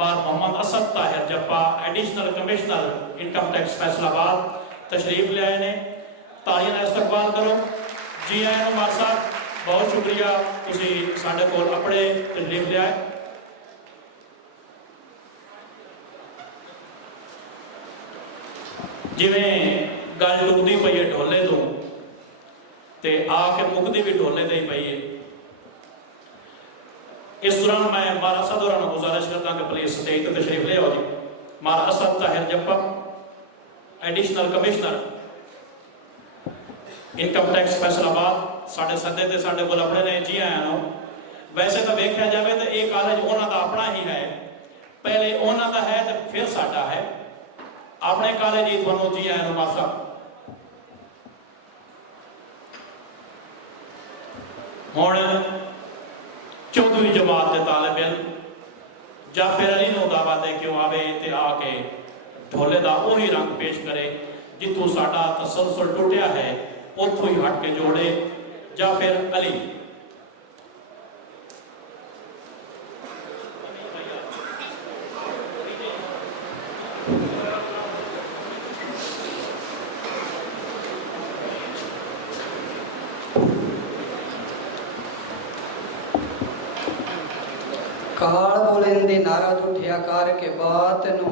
मार Mohammad Asad Tahir Jappa additional commissioner income tax Faisalabad तशरीफ ले आए ने। तालियां का इस्तकबाल करो। जी आए हो मार साहब, बहुत शुक्रिया तुसी साडे कोल अपने तशरीफ ले आए। जिवें गल टुकदी पई है ढोले तो ते आके मुकदी भी ढोले ते ही पई है। इस दौरान मैं मारा असद होरां नूं गुजारिश करता कि प्लीज स्टेज ते तशरीफ ले आओ जी। मारा Asad Tahir Jappa additional commissioner income tax Faisalabad साढ़े सदे ते साढ़े कोल अपने ने। जी आया नो। वैसे तो वेख्या जाए तो यह कॉलेज उन्हों का अपना ही है, पहले उन्हों का है तो फिर साडा है। अपने कॉलेज ही थोनों जी आया नो मार साहब। हुण 14वीं जमात के तालिब इल्म जाफिर अली नूं दावत है क्यों आवे ते आके ढोले का उही रंग पेश करे जितों साडा तसलसल टुटिया है, उतों ही हट के जोड़े। जाफिर अली। काल बोलेंदे नारा उठिया कार के बात नू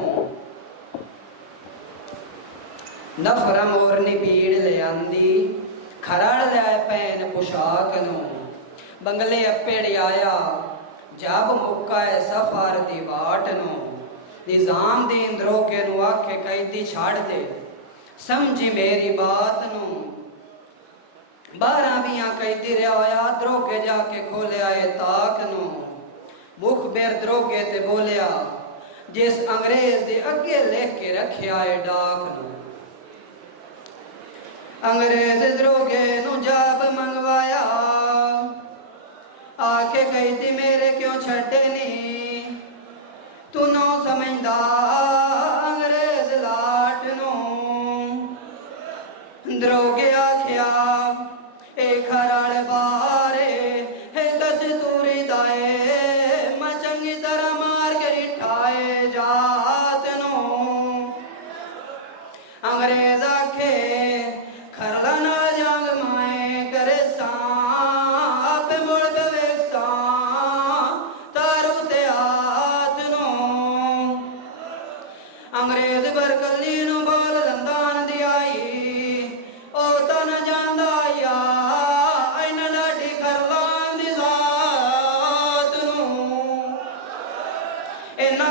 नफरा मोरनी भीड़ ले आंदी खराड़ ले पैन पोशाक नू बंगले अपेड़ आया जब मुक्का है सफार दी बाट नू निजाम दी इंद्रो के नू आखे कैदी छाड़ दे समझी मेरी बात नू 12 कैदी रहा द्रो के जाके खोले आए ताक नू मुख बेर द्रोगे ते बोलिया जिस अंग्रेज दे अगे लिख के रखे आए डाक नू। अंग्रेज द्रोगे नू जाब मंगवाया आके गई थी मेरे क्यों छड़े नी तू नो समझदा अंग्रेज लाट नू। द्रोगे आख्या ए खराड़ बारे है दस्तूरी दाए अंग्रेज आखे खरला ना जंग माए करे सांप मुड़ बवे तारू ते हाथ नू। अंग्रेज बरकली नू बोल दंदान दियाई ओ तन जांदा या इन लाडी खरला दी जात नू। इन्ना